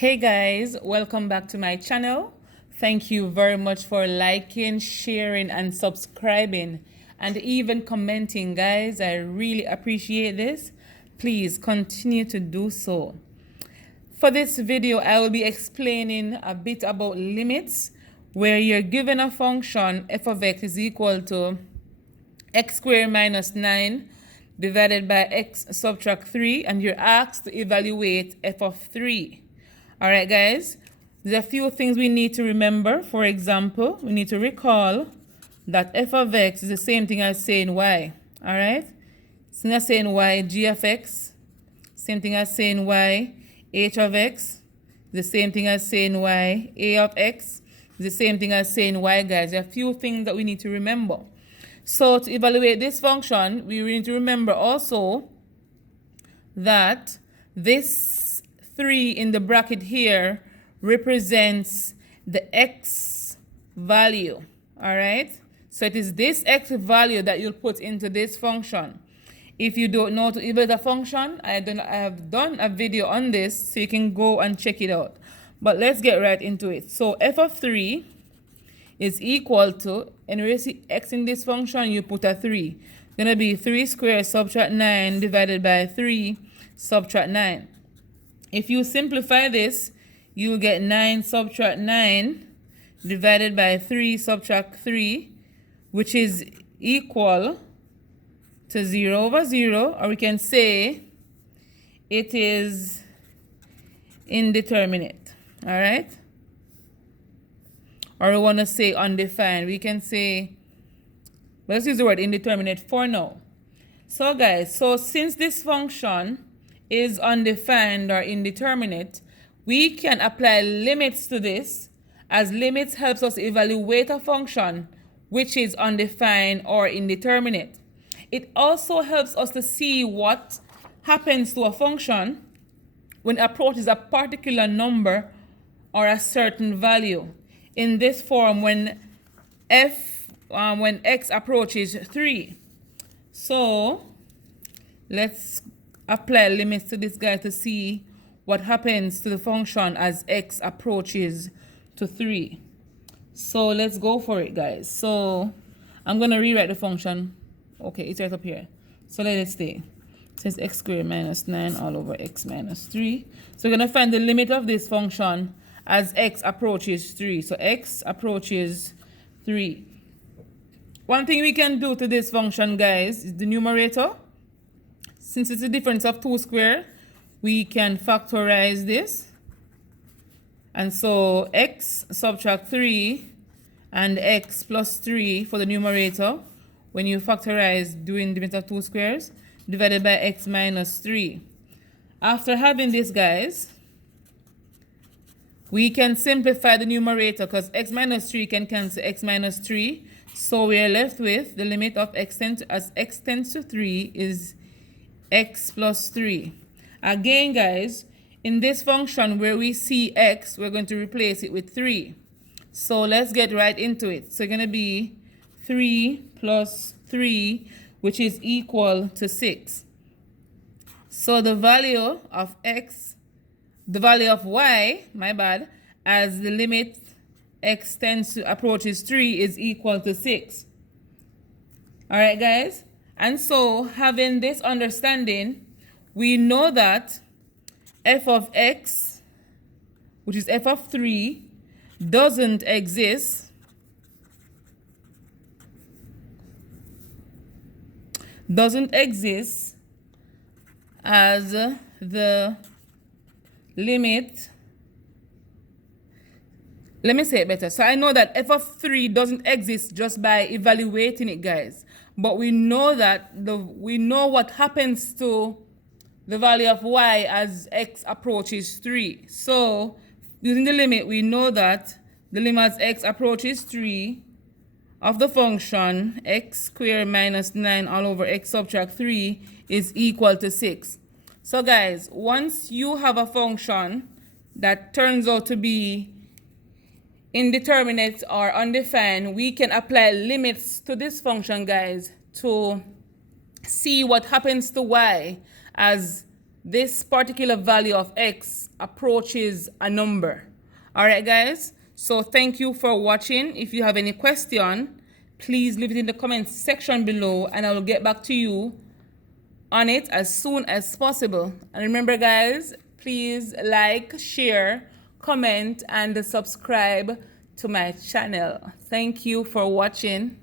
Hey guys, welcome back to my channel. Thank you very much for liking, sharing, and subscribing, and even commenting, guys. I really appreciate this. Please continue to do so. For this video, I will be explaining a bit about limits, where you're given a function f of x is equal to x squared minus 9 divided by x subtract 3, and you're asked to evaluate f of 3. All right, guys, there's a few things we need to remember. For example, we need to recall that f of x is the same thing as saying y. All right, same as saying y g of x, same thing as saying y h of x, the same thing as saying y a of x, the same thing as saying y, guys. There are a few things that we need to remember. So to evaluate this function, we need to remember also that this 3 in the bracket here represents the x value. All right, so it is this x value that you'll put into this function. If you don't know to evaluate a function, I have done a video on this, so you can go and check it out. But let's get right into it. So f of 3 is equal to, and we see x in this function, you put a 3. It's gonna be 3 squared subtract 9 divided by 3 subtract 9. If you simplify this, you'll get 9 subtract 9 divided by 3 subtract 3, which is equal to 0 over 0, or we can say it is indeterminate. All right? Or we want to say undefined. We can say, let's use the word indeterminate for now. So guys, so since this function is undefined or indeterminate, we can apply limits to this, as limits helps us evaluate a function which is undefined or indeterminate. It also helps us to see what happens to a function when it approaches a particular number or a certain value. In this form, when x approaches 3. So let's apply limits to this guy to see what happens to the function as x approaches to 3. So let's go for it, guys. So I'm going to rewrite the function. Okay, it's right up here. So let it stay. It says x squared minus 9 all over x minus 3. So we're going to find the limit of this function as x approaches 3. So x approaches 3. One thing we can do to this function, guys, is the numerator. Since it's a difference of 2 squared, we can factorize this. And so x subtract 3 and x plus 3 for the numerator, when you factorize doing the limit of 2 squares, divided by x minus 3. After having this, guys, we can simplify the numerator, because x minus 3 can cancel x minus 3. So we are left with the limit of x tends to 3 is x plus 3. Again, guys, in this function where we see x, we're going to replace it with 3. So let's get right into it. So it's going to be 3 plus 3, which is equal to 6. So the value of x, the value of y, my bad, as the limit x tends to approaches 3 is equal to 6. All right, guys? And so having this understanding, we know that f of x, which is f of 3, doesn't exist as the limit. Let me say it better. So I know that f of 3 doesn't exist just by evaluating it, guys. But we know that we know what happens to the value of y as x approaches 3. So using the limit, we know that the limit as x approaches 3 of the function x squared minus 9 all over x subtract 3 is equal to 6. So guys, once you have a function that turns out to be indeterminate or undefined, we can apply limits to this function, guys, to see what happens to y as this particular value of x approaches a number. All right, guys. So thank you for watching. If you have any question, please leave it in the comments section below and I will get back to you on it as soon as possible. And remember, guys, please like, share, comment, and subscribe to my channel. Thank you for watching.